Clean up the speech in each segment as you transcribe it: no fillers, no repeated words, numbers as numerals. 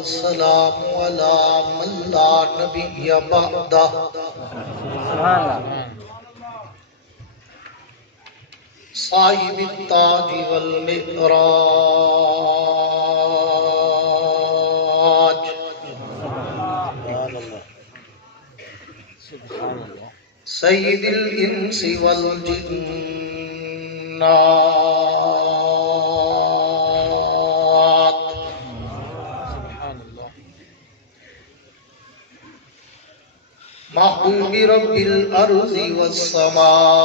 والسلام على من لا نبي بعده صاحب التاج والمعراج سيد الإنس والجنات محبوب رب الأرض والسماوات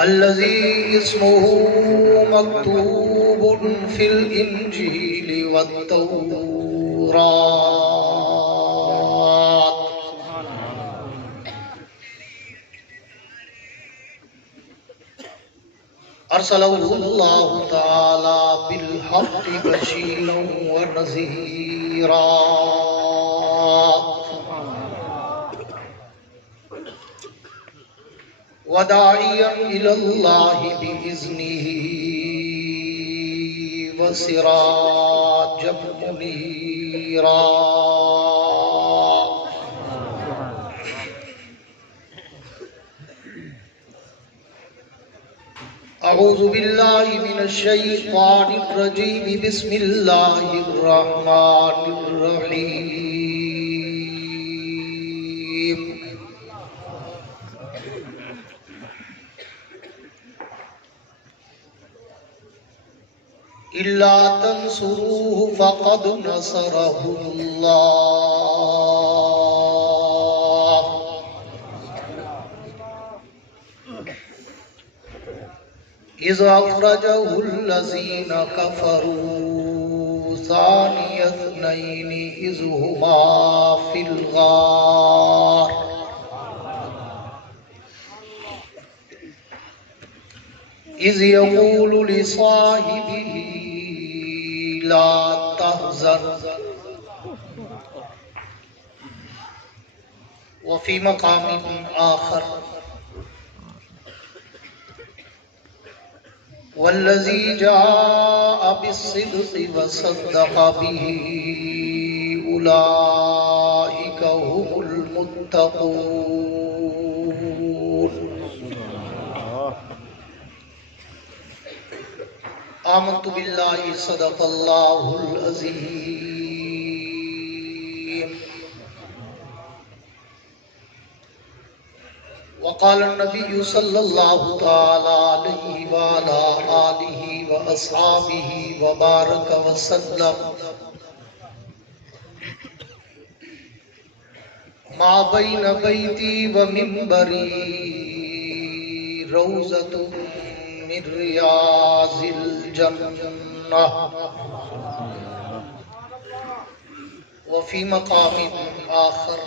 الذي اسمه مكتوب في الإنجيل والتوراة أرسله الله تعالى بالحق بشيرا ونذيرا وداعيا إلى الله بإذنه وسراجا منيرا أعوذ بالله من الشيطان الرجيم بسم الله الرحمن الرحيم إلا تنصروه فقد نصره الله إذ أخرجه الذين كفروا ثاني اثنين إذ هما في الغار إذ يقول لصاحبه لا تحزن وفي مقام آخر والذي جاء بالصدق وصدق به أولئك هم المتقون آمنت بالله صدق الله العظيم وقال النبي صلى الله تعالى عليه وعلى آله وأصحابه وبارك وسلم ما بين بيتي ومنبري روضة من رياض الجنة وفي مقام آخر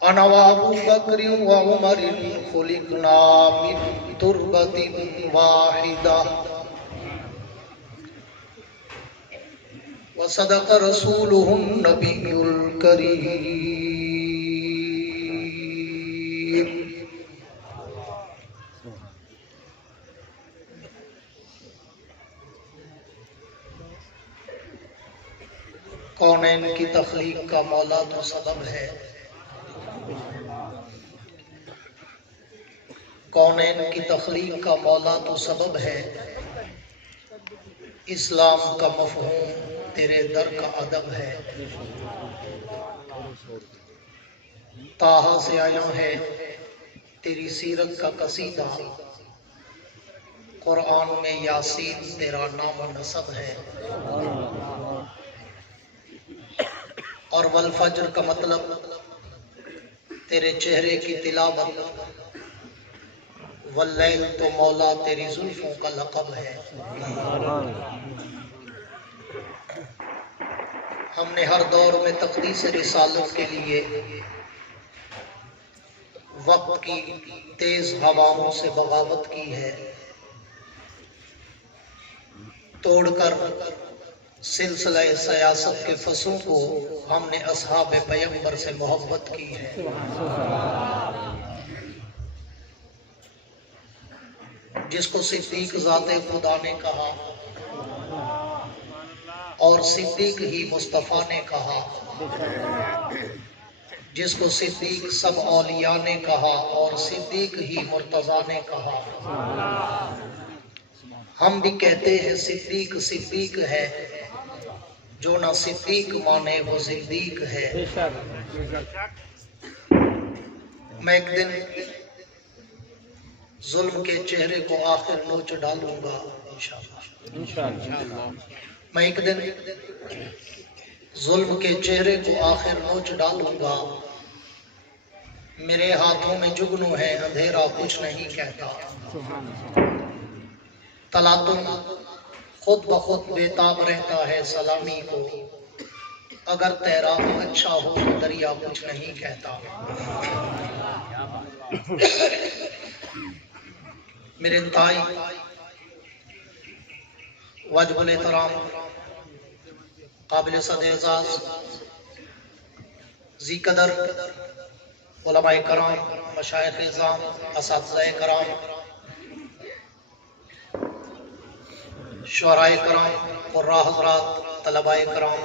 أنا وأبو بكر وعمر خلقنا من تربة واحدة وصدق رسوله النبي الكريم کونین کی تخلیق کا مولا تو سبب ہے کونین کی تخلیق کا مولا تو سبب ہے اسلام کا مفہوم تیرے در کا ادب ہے طٰہٰ سے آیا ہے تیری سیرت کا قصیدہ قرآن میں یاسین تیرا نام و نسب ہے اور والفجر کا مطلب تیرے چہرے کی تلاوت واللیل تو مولا تیری زلفوں کا لقب ہے ہم نے ہر دور میں تقدیس رسالت کے لیے وقت کی تیز ہواؤں سے بغاوت کی ہے توڑ کر सिलसिला सियासत के फसों को हमने असहाब पैगंबर से मोहब्बत की है। जिसको सिद्दीक ज़ाते खुदा ने कहा और सिद्दीक ही मुस्तफ़ा ने कहा, जिसको सिद्दीक सब औलिया ने कहा और सिद्दीक ही मुर्तज़ा ने कहा। हम भी कहते हैं सिद्दीक सिद्दीक है, जो ना सिद्दीक माने वो ज़िंदीक है। मैं एक दिन जुल्म के चेहरे को आखिर नोच डालूंगा इंशाअल्लाह। मैं एक दिन जुल्म के चेहरे को आखिर नोच डालूंगा। मेरे हाथों में जुगनू है, अंधेरा कुछ नहीं कहता। तलातुम खुद ब खुद बेताब रहता है सलामी को, अगर तैराक अच्छा हो तो दरिया कुछ नहीं कहता। मेरे इंतहाई वाजिबुल एहतराम काबिल सद एजाज ज़ी कदर उलमाए कराम, मशाइख इज़ाम, असातिज़ाए कराम, शुअराए कराम, कुर्रा हज़रात, तलबाए कराम,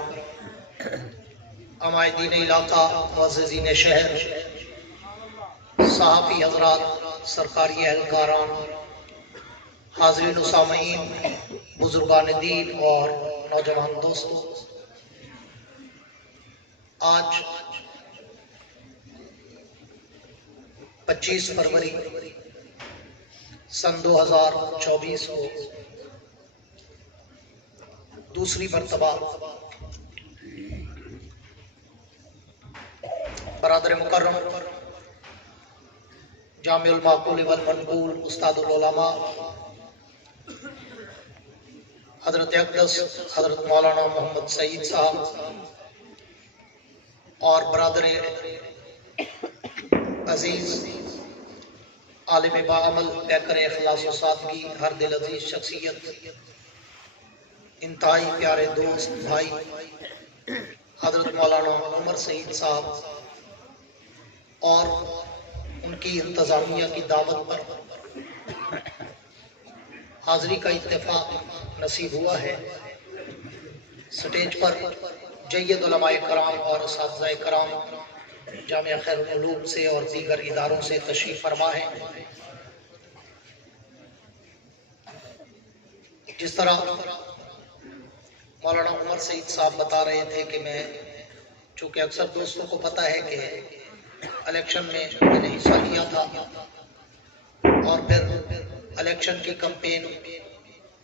अमायदीन इलाका, मुअज़्ज़िज़ीन शहर, सहाफ़ी हज़रात, सरकारी एहलकारान, हाज़रीन व सामईन, बुजुर्गान दीन और नौजवान दोस्तों, आज 25 फरवरी सन 2024 को दूसरी मर्तबा बरादर मुकर्रम जामिउल माक़ूल वल मनक़ूल उस्तादुल उलमा हज़रत अक़दस हज़रत मौलाना मोहम्मद सईद साहब और बरादर अजीज आलिम बाअमल पैकर इखलास व सादगी, हर दिल अजीज शख्सियत, इंतहाई प्यारे दोस्त भाई हज़रत मौलाना उमर सईद साहब और उनकी इंतज़ामिया की दावत पर हाज़री का इत्तेफाक नसीब हुआ है। स्टेज पर जय्यद उलमाए कराम और असातिज़ाए कराम जामिया खैरुल उलूम से और दीगर इदारों से तशरीफ़ फरमा है। जिस तरह मौलाना उमर सईद साहब बता रहे थे कि मैं, चूँकि अक्सर दोस्तों को पता है कि इलेक्शन में मैंने हिस्सा लिया था और फिर इलेक्शन की कैंपेन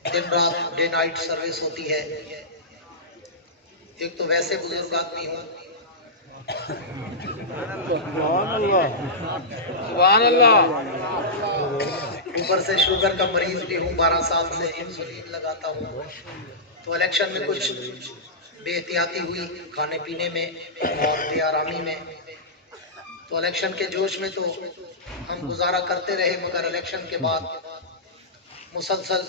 दिन रात डे नाइट सर्विस होती है। एक तो वैसे बुजुर्ग आदमी हूँ, सुभान अल्लाह, ऊपर से शुगर का मरीज भी हूँ, 12 साल से इंसुलिन लगाता हूँ। तो इलेक्शन में कुछ बेहतियाती हुई खाने पीने में और बेआरामी में, तो इलेक्शन के जोश में तो हम गुजारा करते रहे, मगर इलेक्शन के बाद मुसलसल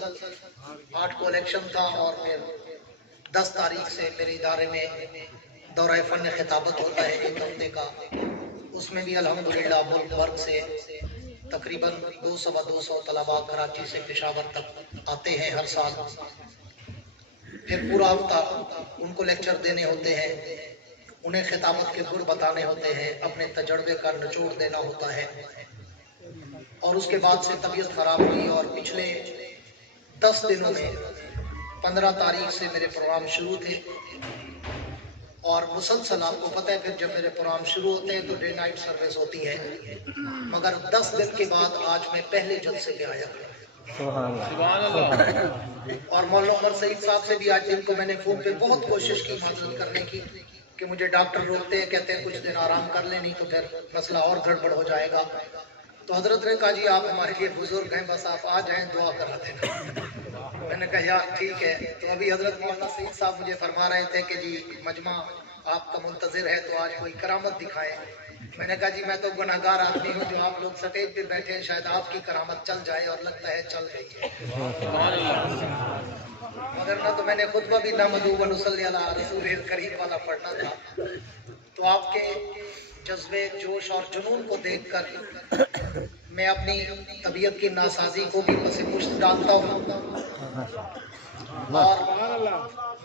8 को इलेक्शन था और फिर 10 तारीख से मेरे इदारे में दौरा फन खिताबत होता है 1 हफ्ते का। उसमें भी अल्हम्दुलिल्लाह मुल्क वर्ग से तकरीबन 200 तलबा कराची से पेशावर तक आते हैं हर साल। फिर पूरा हफ्ता उनको लेक्चर देने होते हैं, उन्हें खिताबत के गुर बताने होते हैं, अपने तजर्बे का निचोड़ देना होता है। और उसके बाद से तबीयत ख़राब हुई और पिछले 10 दिनों में 15 तारीख से मेरे प्रोग्राम शुरू थे और मुसलसल आपको पता है फिर जब मेरे प्रोग्राम शुरू होते हैं तो डे नाइट सर्विस होती है, मगर 10 दिन के बाद आज मैं पहले जलसे पे आया। सुभान अल्लाह। और मौलाना उमर सईद साहब से भी आज दिन को मैंने फ़ोन पे बहुत कोशिश की माजरत करने की कि मुझे डॉक्टर रोकते हैं, कहते हैं कुछ दिन आराम कर ले, नहीं तो फिर मसला और गड़बड़ हो जाएगा। तो हजरत ने कहा जी आप हमारे लिए बुजुर्ग हैं, बस आप आ जाएं, दुआ करा देना। मैंने कहा यार ठीक है। तो अभी हजरत मौलाना सईद साहब मुझे फरमा रहे थे कि जी मजमा आपका मुंतज़िर है, तो आज कोई करामत दिखाएं। मैंने कहा जी मैं तो गुनहगार आदमी हूँ, जो आप लोग स्टेज पे बैठे हैं, शायद आपकी करामत चल जाए, और लगता है चल रही है। मगर ना तो मैंने खुतबा भी ना मदूबन नसल्ली अला रसूल करीम वाला पढ़ना था। तो आपके जज्बे, जोश और जुनून को देखकर मैं अपनी तबीयत की नासाजी को भी पसे पुश्त डालता हूँ और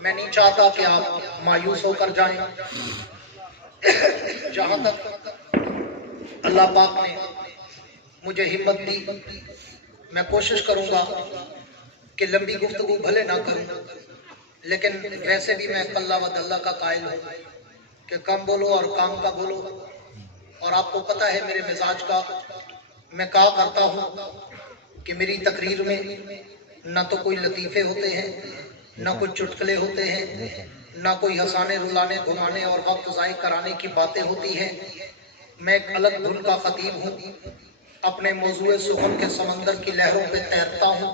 मैं नहीं चाहता कि आप मायूस होकर जाएं। जहाँ तक अल्लाह पाक ने मुझे हिम्मत दी, मैं कोशिश करूँगा कि लंबी गुफ्तगू भले ना करूँ, लेकिन वैसे भी मैं कल्ला व दल्ला का कायल हूँ कि कम बोलो और काम का बोलो। और आपको पता है मेरे मिजाज का, मैं कहा करता हूँ कि मेरी तकरीर में ना तो कोई लतीफ़े होते हैं, ना कुछ चुटकुले होते हैं, ना कोई हंसाने रुलाने घुमाने और वक्त ज़ाय कराने की बातें होती हैं। मैं एक अलग धुन का खतीब हूँ, अपने मौजूए सुखन के समंदर की लहरों पे तैरता हूँ,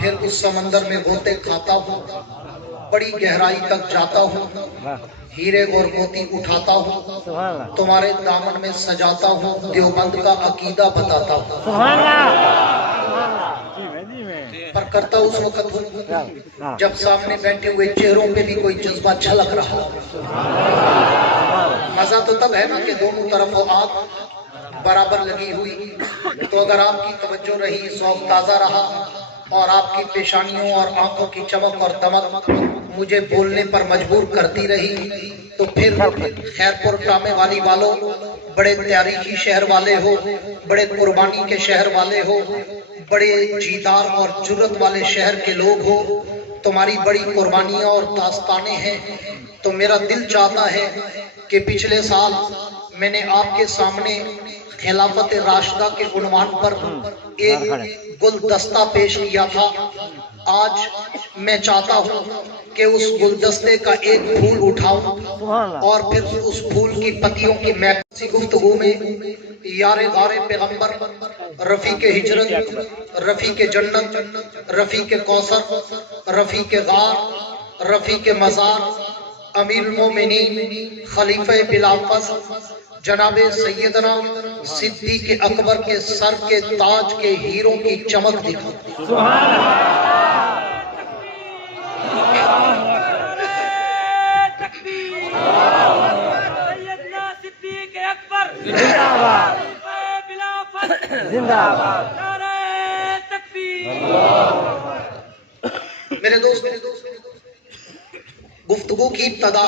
फिर उस समंदर में गोते खाता हूँ, बड़ी गहराई तक जाता हूँ, हीरे और मोती उठाता हूँ, तुम्हारे दामन में सजाता हूँ, देवबंद का अकीदा बताता हूँ। पर करता उस वक्त हूँ जब सामने बैठे हुए चेहरों पे भी कोई जज्बा छलक रहा हो। मजा तो तब है ना कि दोनों तरफ आग बराबर लगी हुई। तो अगर आपकी तवज्जो रही, शौक ताज़ा रहा और आपकी पेशानियों और आंखों की चमक और दमक मुझे बोलने पर मजबूर करती रही, तो फिर खैरपुर टामे वाली वालों, बड़े तारीखी शहर वाले हो, बड़े कुर्बानी के शहर वाले हो, बड़े जीदार और जुर्रत वाले शहर के लोग हो, तुम्हारी बड़ी कुर्बानियां और दास्तानें हैं। तो मेरा दिल चाहता है कि पिछले साल मैंने आपके सामने खिलाफत राशिदा के उन्वान पर एक गुलदस्ता पेश किया था। आज मैं चाहता हूँ कि उस गुलदस्ते का एक फूल उठाऊं और फिर उस फूल की पत्तियों की महसी गुफ्तगू में यारे गारे पैगंबर, रफीक हिजरत, रफीक जन्नत, रफीक कौसर, रफीक गार, रफीक मज़ार, अमीर मोमिनीन, खलीफे बिलाफस, जनाबे सैयदना सिद्दीक अकबर के सर के ताज के हीरों की चमक दिखा। सैयदना सिद्दीक अकबर जिंदाबाद, बिलाफत जिंदाबाद, नारे तकबीर। मेरे दोस्त, गुफ्तगू की इब्तिदा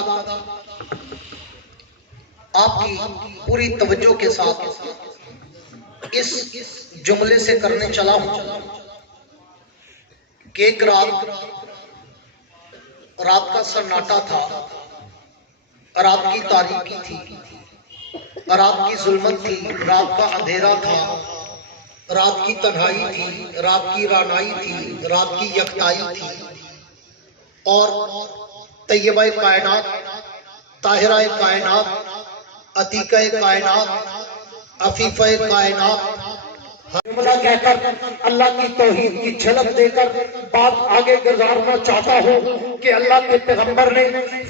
आपकी पूरी तवज्जो के साथ इस जुमले से करने चला हूं कि एक रात का सन्नाटा था, रात की तारीकी थी, रात की जुल्मत थी, रात का अंधेरा था, रात की तन्हाई थी, रात की रानाई थी, रात की यकताई थी। और तैयबा कायनात, ताहिरा कायनात, अतीका कायनात, अफीफा कायनात जुमला कहकर अल्लाह की तौहीद की झलक देकर बात आगे गुजारना चाहता हूँ कि अल्लाह के पैगंबर ने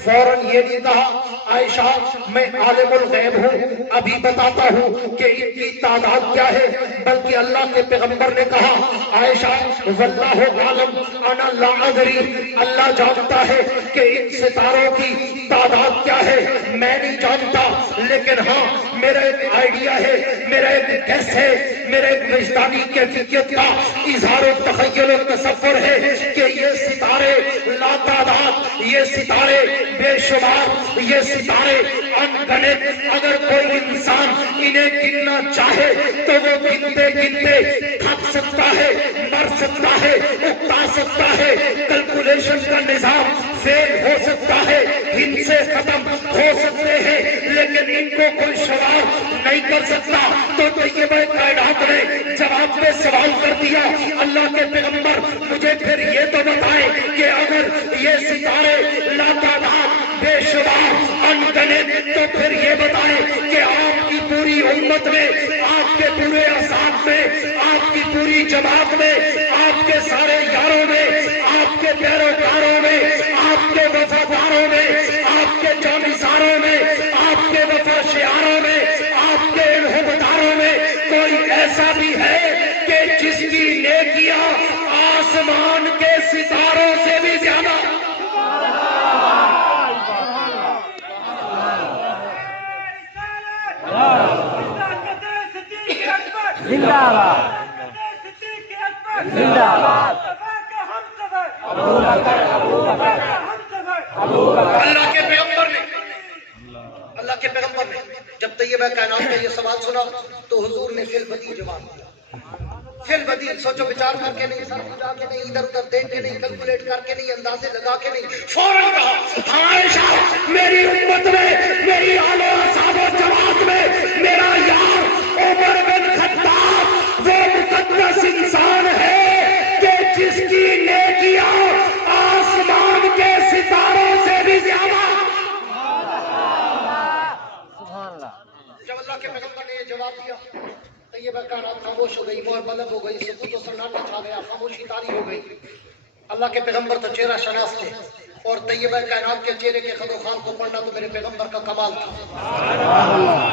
फौरन ये नहीं कहा आयशा मैं आलिमुल गैब हूँ, अभी बताता हूँ कि इनकी तादाद क्या है, बल्कि अल्लाह के पैगंबर ने कहा आयशा वल्लाहु आलम अना ला अदरी, अल्लाह जानता है कि इन सितारों की तादाद क्या है, मैं नहीं जानता, लेकिन हाँ मेरा एक आइडिया है, मेरा एक गैस है, मेरा एक विजदानी कैफियत का इजहार तखय्युल तसव्वुर है कि ये सितारे लातादाद, ये सितारे बेशुमार, ये सितारे अनगिनत, अगर कोई इंसान इन्हें गिनना चाहे तो वो गिनते गिनते थक सकता है, मर सकता है, उकता सकता है, कैलकुलेशन का निजाम फेल हो सकता है, इनसे खत्म हो सकते हैं, लेकिन इनको कोई सवाल नहीं कर सकता। तो ये कायनात ने जवाब में सवाल कर दिया, अल्लाह के पैगंबर मुझे फिर ये तो बताएं कि अगर ये सितारे लातादाद बेशुमार अनगिनत, तो फिर ये बताएं कि आपकी पूरी उम्मत में, आपके पूरे असाब में, आपकी पूरी जमात में, आपके सारे यारों में, आपके पैरोकारों में, आपके वफादारों में, आपके जानिसारों में, आपके वफाशियारों में, आपके इन्हबदारों में कोई ऐसा भी है कि जिसकी नेकियां आसमान के सितारों زندہ باد صدیق اکبر زندہ باد اللہ کے پیغمبر نے جب طیبہ کائنات میں یہ سوال سنا تو حضور نے فی البدیہہ جواب دیا. فی البدیہہ، سوچو بچار کر کے نہیں، سر اٹھا کے نہیں، ادھر ادھر دیکھ کے نہیں، کیلکولیٹ کر کے نہیں، اندازے لگا کے نہیں، فوراً کہا عائشہ میری امت میں، میری آل و اصحاب و جماعت میں میرا یار عمر بن خطاب وہ مقدس انسان ہے کہ جس کی نیکیاں آسمان کے ستاروں سے بھی زیادہ. سبحان اللہ. جب اللہ کے پیغمبر نے یہ جواب دیا طیبہ کائنات خاموش ہو گئی، مہر بلند ہو گئی، سکوت و سناٹا چھا گیا، خاموشی طاری ہو گئی. اللہ کے پیغمبر تو چہرہ شناس تھے اور طیبہ کائنات کے چہرے کے خد و خال کو پڑھنا تو میرے پیغمبر کا کمال تھا.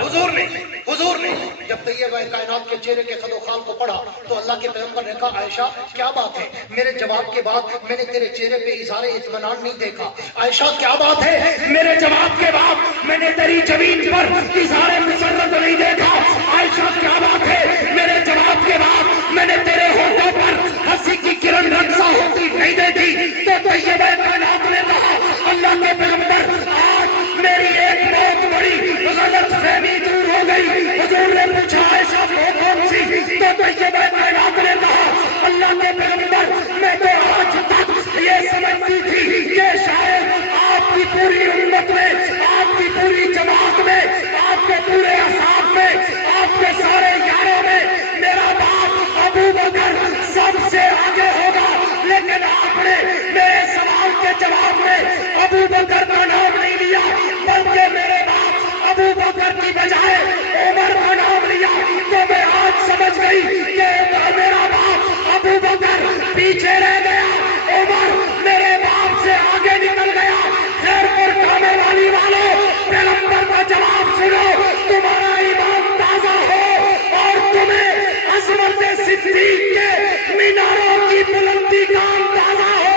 حضور نے جب طیبہ کائنات کے چہرے کے خد و خال کو پڑھا تو اللہ کے پیغمبر نے کہا عائشہ کیا بات ہے؟ میرے جواب کے بعد میں نے تیرے چہرے پہ اظہار اطمینان نہیں دیکھا. عائشہ کیا بات ہے؟ میرے جواب کے بعد میں نے تیری جبین پر اظہار مسرت نہیں دیکھا. عائشہ کیا بات ہے؟ میرے جواب کے بعد میں نے تیرے ہونٹوں پر ہنسی کی کرن رقصہ ہوتی نہیں دیکھی. تو طیبہ کائنات نے کہا اللہ کے پیغمبر آج میری ایک بہت بڑی غلط فہمی دور ہو گئی. حضور نے پوچھا عائشہ وہ کون سی؟ تو طیبہ کائنات نے کہا اللہ کے پیغمبر میں تو آج تک یہ سمجھتی تھی کہ شاید آپ کی پوری امت میں، آپ کی پوری جماعت میں، آپ کے پورے اصحاب میں، آپ کے سارے یاروں میں میرا باپ ابو بکر سب سے آگے ہوگا. لیکن آپ نے میرے سوال کے جواب میں ابو بکر کا نام نہیں لیا بلکہ میرے باپ ابو بکر کی بجائے عمر کا نام لیا. تو میں آج سمجھ گئی کہ میرا باپ ابو بکر پیچھے رہ گیا، عمر میرے باپ سے آگے نکل گیا. خیر پر کھانے والی والوں پیغمبر کا جواب سنو. تمہارا ایمان تازہ ہو اور تمہیں عظمت صدیق کے میناروں کی بلندی کا اندازہ ہو.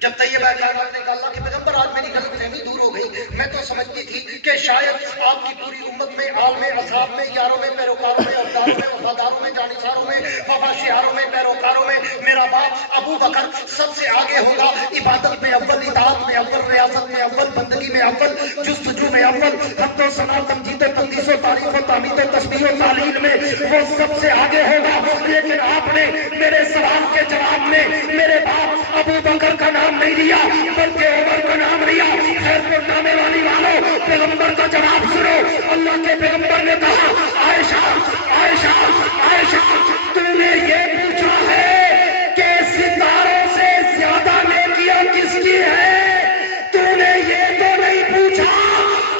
جب طیبہ کائنات نے کہا اللہ کے پیغمبر آج میری غلط فہمی دور ہو گئی، میں تو سمجھتی تھی کہ شاید آپ کی پوری امت میں، عالم اصحاب میں، یاروں میں، پیروکاروں میں، افداروں میں، وفاداروں میں، جانثاروں میں، وفاشیاروں میں، پیروکاروں میں میرا باپ ابو بکر سب سے آگے ہوگا. عبادت میں اول، اطاعت میں اول، ریاضت میں اول، بندگی میں اول، جستجو میں اول، حمد و ثنا، تمجید و تقدیس و تعریف و تحمید و تسبیح و تعلیل میں وہ سب سے آگے ہوگا. لیکن آپ نے میرے سوال کے جواب میں میرے باپ ابو بکر کا نام نہیں لیا بلکہ عمر کا نام لیا. خیر پر نامے والی والوں پیغمبر کا جواب سنو. اللہ کے پیغمبر نے کہا عائشہ عائشہ عائشہ تو نے یہ پوچھا ہے کہ ستاروں سے زیادہ نیکیاں کس کی ہے؟ تو نے یہ تو نہیں پوچھا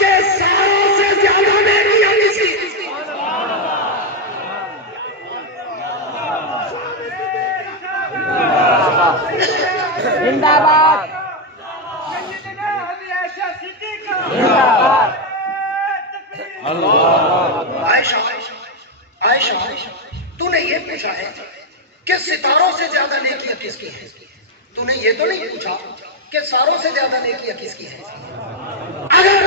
کہ ساروں سے زیادہ نیکیاں کس کی؟ زندہ باد عائشہ تو نے یہ پوچھا ہے کہ ستاروں سے زیادہ نیکیاں کس کی ہیں؟ تو نے یہ تو نہیں پوچھا کہ ساروں سے زیادہ نیکیاں کس کی ہیں؟ اگر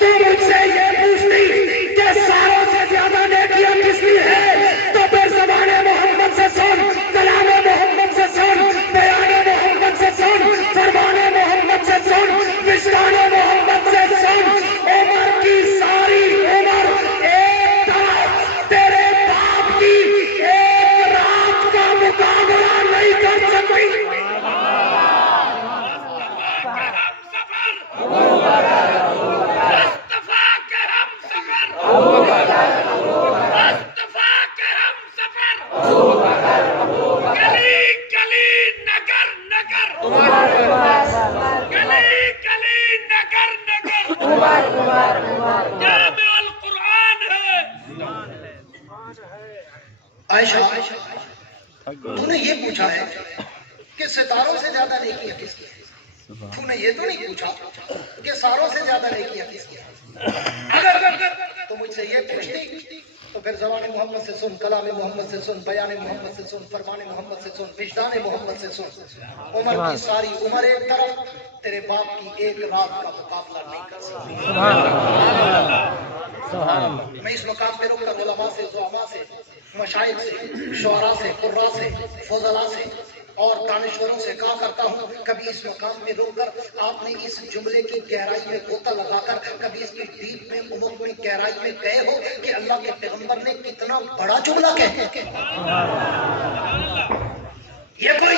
تو مجھ سے یہ پوچھتی کہ ساروں سے زیادہ نیکیاں کس کی ہیں تو پھر زبان محمد سے سن، کلام محمد سے سن، بیان محمد سے سن، فرمان محمد سے سن، وجدان محمد سے سن. عمر کی ساری عمر ایک طرف تیرے باپ کی ایک رات کا مقابلہ نہیں کر سکتی. عائشہ تو نے یہ پوچھا ہے کہ ستاروں سے زیادہ نیکیاں کس کی ہیں؟ तूने ये तो नहीं पूछा कि सारों से ज्यादा नेकियां किसकी हैं? अगर तो मुझसे ये पूछती तो फिर ज़बान मोहम्मद से सुन, कलाम मोहम्मद से सुन, बयान मोहम्मद से सुन, फरमान मोहम्मद से सुन, विजदान मोहम्मद से सुन। उमर की सारी उम्र एक तरफ, तेरे बाप की एक रात का मुकाबला नहीं कर सकती। मैं इस मकाम पे रुक कर उलमा से, ज़ुअमा से, मशाइख से, शुअरा से, कुर्रा से, फज़ला से और दानिश्वरों से कहा करता हूँ, कभी इस मकाम में रोककर आपने इस जुमले की गहराई में गोता लगाकर कभी इसकी डीप में उमक में गहराई में गए हो कि अल्लाह के पैगंबर ने कितना बड़ा जुमला कह ये कोई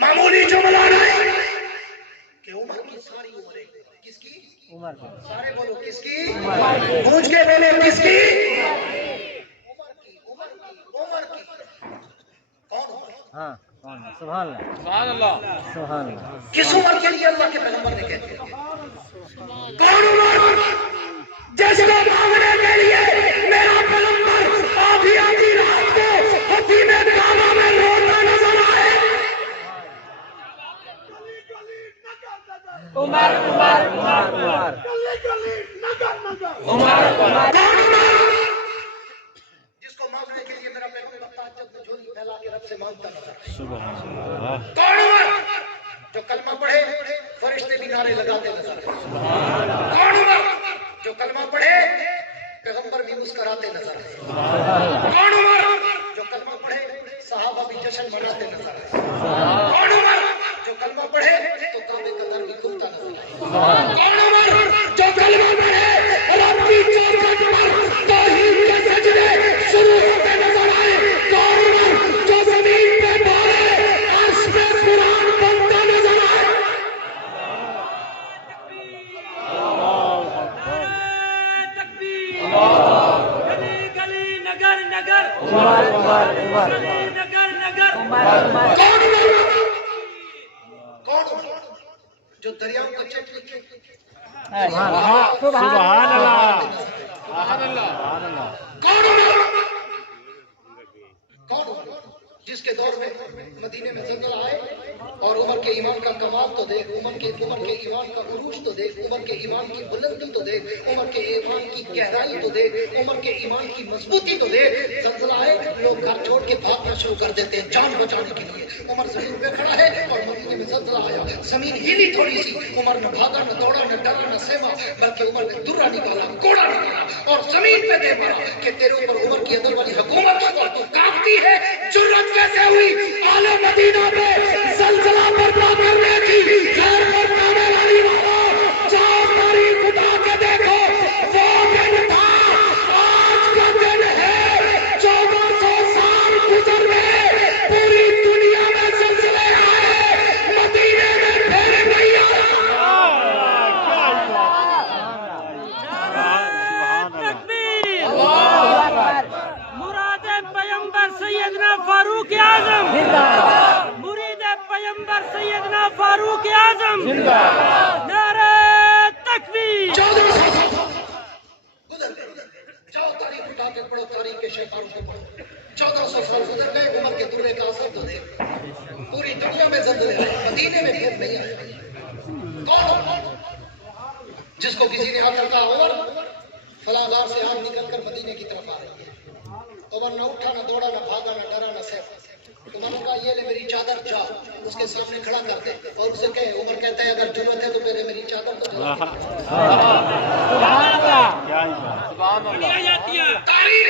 मामूली जुमला नहीं कि उमर की सारी उम्र किसकी उमर के सारे बोलो किसकी पूछ के बोले किसकी उमर की कौन हाँ कौन है? सुभान अल्लाह सुभान अल्लाह। किस उम्र के लिए अल्लाह के पैगंबर ने कहते हैं कौन उम्र जिसको मांगने के लिए मेरा पैगंबर आधी आधी रात को हकीमे काबा में रोता नजर आए। उमर उमर उमर उमर उमर जिसको मांगने के लिए मेरा पैगंबर ताज्जुब में झोली फैला के रब से मांगता नजर आए। कौन उमर जो कलमा पढ़े फरिश्ते भी नारे लगाते नजर आए। कौन उमर जो कलमा पढ़े पैगंबर भी मुस्कुराते नजर आए। कौन उमर जो कलमा पढ़े सहाबा भी जश्न मनाते नजर आए। कौन उमर जो कलमा पढ़े तो काबे का दर भी खुलता नजर आए। कौन उमर जो कलमा पढ़े रब की चौखट पर तौहीद के सजदे शुरू होते नजर आए। कौन उमर जो जमीन पे बोले अर्श पे कुरान बनता नजर आए। गली गली नगर नगर उमर उमर उमर गली नगर नगर उमर उमर कौन जो दरियाओं को चट लिखे सुभान अल्लाह कौन जिसके दौर में मदीने में जंगल आए और उमर के ईमान का कमाल तो देख, उमर के ईमान का उरूज तो देख, उमर के ईमान की बुलंदी तो देख, उमर के ईमान की गहराई तो देख, उमर के ईमान की मजबूती तो देख। जंगल आए लोग घर छोड़ के भागना शुरू कर देते हैं जान बचाने के लिए। उमर जमीन पे खड़ा है और मदीने में जंगल आया, जमीन हिली थोड़ी सी, उमर न भागा न दौड़ा न डरा न सेवा, बल्कि उमर ने दुर्रा निकाला, कोड़ा निकाला और जमीन पे दे मारा कि तेरे ऊपर उमर की अदल वाली हुकूमत और तू कांपती है। जुर्रत कैसे हुई आले मदीना पे जलजला बर्पा करने की, घर पर खाने वाली वालों जाओ तारीख उठा के देखो। वो दिन था आज का दिन है, 1400 साल गुजर गए, पूरी दुनिया में सिलसिले आए, मदीने में फिर नहीं आया। मुराद पैगंबर सैयदना फारूक आजम मुरीद पैगंबर सैयदना फारूक आजम नारे तकबीर। 1400 साल गुजर गए, जाओ तारीख उठा के पढ़ो, तारीख के शेखारों को पढ़ो। 1400 साल गुजर गए, उमर के दुर्रे का असर तो देख, पूरी दुनिया में जंगल है, मदीने में फिर नहीं आया। कौन जिसको किसी ने आकर कहा उमर फलागार से आग निकलकर मदीने की तरफ आ रही है, उमर न उठा न दौड़ा न भागा न डरा न सहमा। उमर ने कहा ये ले मेरी चादर, जाओ उसके सामने खड़ा कर दे और उसे कहे। उमर कहता है अगर जरूरत है तो पहले मेरी चादर को जला दे। तारीख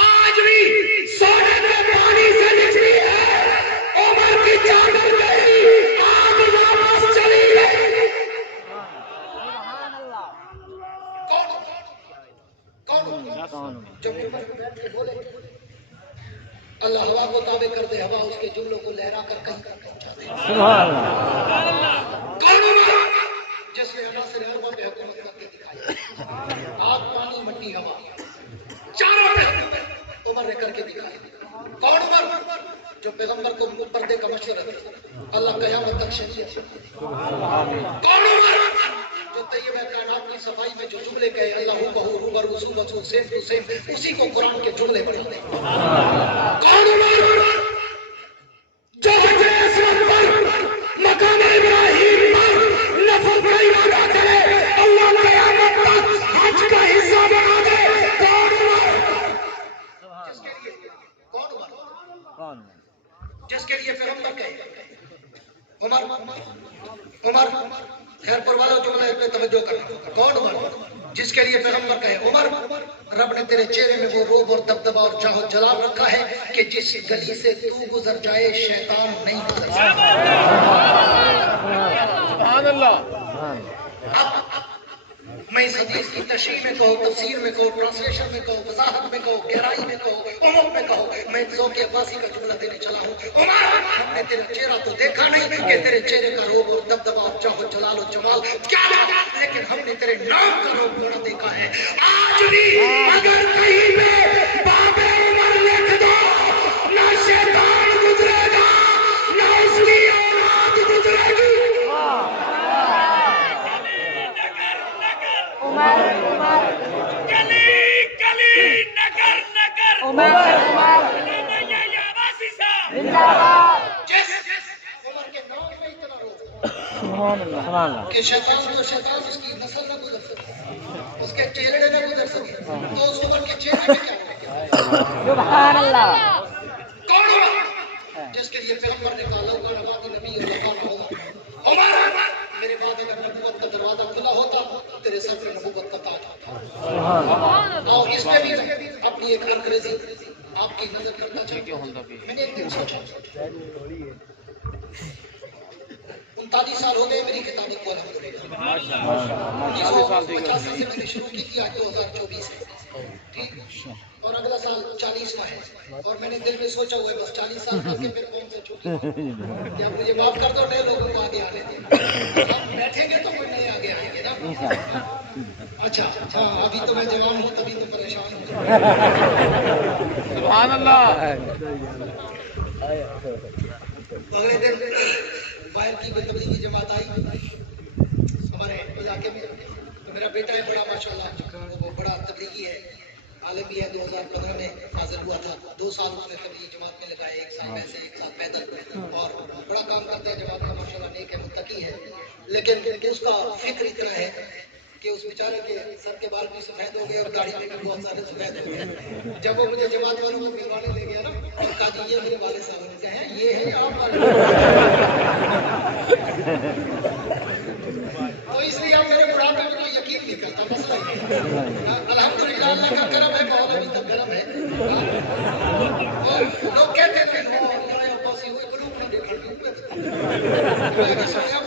आज भी सोने के पानी से निकली है। उमर की चादर गई, आग वापस चली गई। कौन जो मिंबर पे बैठ के बोले अल्लाह हवा को ताबे कर दे, हवा उसके जुमलों को लहरा कर कहीं तक पहुंचा दे। सुभान जिसने अल्लाह से अरबा पे हुकूमत करके दिखाई, आग पानी मट्टी हवा चारों पे उमर ने करके दिखाई। कौन उमर जो पैगंबर को पर्दे का मशवरा दे, अल्लाह कयामत तक शरीयत। कौन उमर जो तैयब कायनात की सफाई में जो जुमले कहे अल्लाह बहू रूबरू सुबसू सेम टू सेम, उसी को कुरान के जुमले पढ़े। कौन उमर जो हजरे अस्वद पर मकाम इब्राहिम उमर खैरपुर वालों जुमला पे तवज्जो करना। कौन उमर? जिसके लिए पैगंबर कहे उमर रब ने तेरे चेहरे में वो रोब और दबदबा और चाहो जलाल रखा है कि जिस गली से तू गुजर जाए शैतान नहीं गुजर सकता। सुभान अल्लाह। अब मैं इस हदीस की तशरीह में कहो, तफसीर में कहो, ट्रांसलेशन में कहो, वजाहत में कहो, गहराई में कहो, उमूम में कहो, मैं ज़ौक़ अब्बासी का जुमला देने चला हूँ। उमर हमने तेरा चेहरा तो देखा नहीं कि तेरे चेहरे का रोब और दबदबा और चाहो जलाल और जमाल क्या बात, लेकिन हमने तेरे नाम का रोब बड़ा देखा है। आज भी अगर कहीं पे बाबे उमर लिख दो ना शैतान गुजरेगा ना उसकी औलाद गुजरेगी। कि शैतान उसकी नस्ल न गुजर सके, उसके चेहरे न गुजर सके, तो उस उमर के चेहरे में क्या सुभान अल्लाह। कौन उमर? जिसके लिए पैगंबर ने कहा लौका नबाती नबी उमर मेरे बाद अगर नबूवत का दरवाजा खुला होता तेरे सर पे नबूवत का ताज होता। और इसमें भी अपनी एक अंग्रेजी आपकी नजर करना चाहिए। मैंने एक दिन सोचा 39 साल हो गए मेरी किताबी को अलहम्दुलिल्लाह से मैंने शुरू की थी, आज 2024 है, ठीक। और अगला साल 40वां है और मैंने दिल में सोचा हुआ है बस 40 साल करके फिर कौन सा छुट्टी क्या मुझे माफ कर दो, नए लोगों को आगे आने दें। बैठेंगे तो कोई नए आगे आएंगे ना। अच्छा हाँ, अभी तो मैं जवान हूँ तभी तो परेशान हूँ। सुभान अल्लाह। अगले दिन बाहर की कोई तबलीगी जमात आई हमारे इलाके में, तो मेरा बेटा है बड़ा माशाल्लाह, वो बड़ा तबलीगी है, आलिम भी है। 2015 में फाजिल हुआ था, 2 साल उसने तबलीगी जमात में लगाए, 1 साल वैसे 1 साल पैदल, और बड़ा काम करता है जमात का माशाल्लाह, नेक है, मुत्तकी है। लेकिन उसका फिक्र इतना है कि उस बेचारे के सर के बाल भी सफेद हो गए और दाढ़ी में भी बहुत सारे सफेद हो गए। जब वो मुझे जमात वालों को मिलवाने ले गया ना और कहा जी ये मेरे वाले साहब ने कहा ये है आप वाले। तो इसलिए आप मेरे बुढ़ापे में कोई यकीन नहीं करता, मसला ये है। अल्हम्दुलिल्लाह अल्लाह का करम है, बहुत अभी तक करम है। और लोग कहते थे नो बस ये ग्रुप नहीं देखा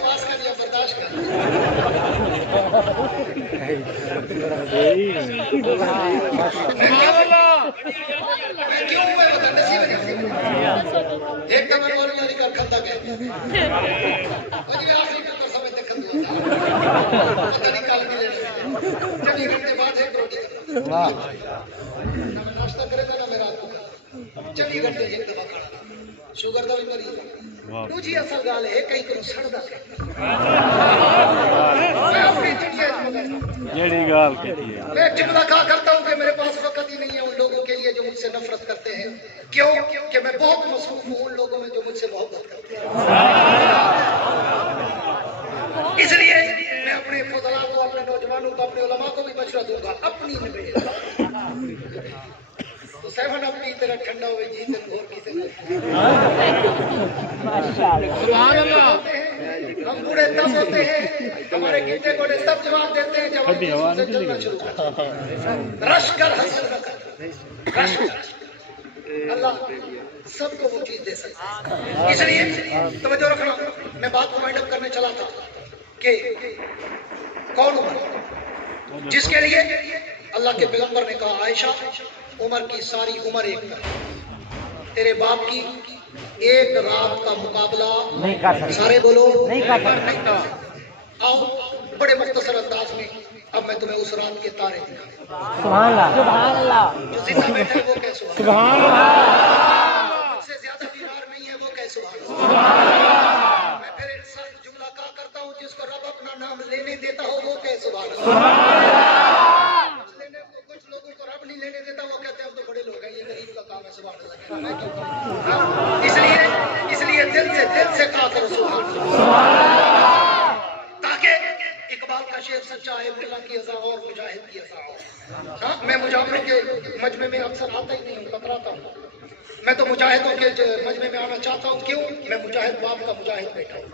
पास कर दिया, बर्दाश्त कर एक कमर वाली यानी का खंदा गया आखिरी पेपर समय तक खंदा पता नहीं काल मिले 24 घंटे बाद एक रोटी ना मैं नाश्ता करेगा ना मेरा आपको 24 घंटे एक दवा खाना शुगर का भी मरीज दूजी असल गाल है कई को सड़दा मैं जुमला कहा करता हूँ कि मेरे पास वक्त ही नहीं है उन लोगों के लिए जो मुझसे नफरत करते हैं। क्यों? कि मैं बहुत मसरूफ हूँ उन लोगों में जो मुझसे मोहब्बत करते हैं। इसलिए मैं अपने फजला को, अपने नौजवानों को, अपने उलमा को भी मशवरा दूंगा अपनी निबे तो सेवन अपनी तरह ठंडा हुए जी दिन घोर की से सुभान अल्लाह। हम बूढ़े तब होते हैं, हमारे गिद्दे घोड़े तब जवाब देते हैं जब हम से चलना शुरू करते हैं। रश कर हसल कर रश कर। अल्लाह सबको वो चीज दे सकता है। इसलिए तवज्जो रखना, मैं बात को वाइंड अप करने चला था कि कौन उमर जिसके लिए अल्लाह के पैगंबर ने कहा आयशा उमर की सारी उम्र एक तरह, तेरे बाप की एक रात का मुकाबला नहीं कर सकते, सारे बोलो नहीं कर सकते। नहीं कर सकते। आओ बड़े मुख्तसर अंदाज में अब मैं तुम्हें उस रात के तारे दिखाऊं। सुभान अल्लाह, सुभान अल्लाह, जो जिंदा बैठा है वो कह सुभान अल्लाह, मुझसे ज्यादा बीमार नहीं है वो कह सुभान अल्लाह। मैं फिर एक जुमला कहा करता हूँ जिसको रब अपना नाम लेने देता हो वो कह सुभान अल्लाह। कुछ लोगों को रब नहीं लेने देता, वो कहते हैं हम तो बड़े लोग हैं, ये गरीब का काम है सुभान अल्लाह। इसलिए दिल से कहा करो सुभान अल्लाह, ताकि इकबाल का शेर सच्चा है, मुल्ला की अज़ा और मुजाहिद की अज़ा और। मैं मुजाहिदों के मजमे में अक्सर आता ही नहीं हूँ, कतराता हूँ। मैं तो मुजाहिदों के मजमे में आना चाहता हूँ। क्यों? मैं मुजाहिद बाप का मुजाहिद बेटा हूँ।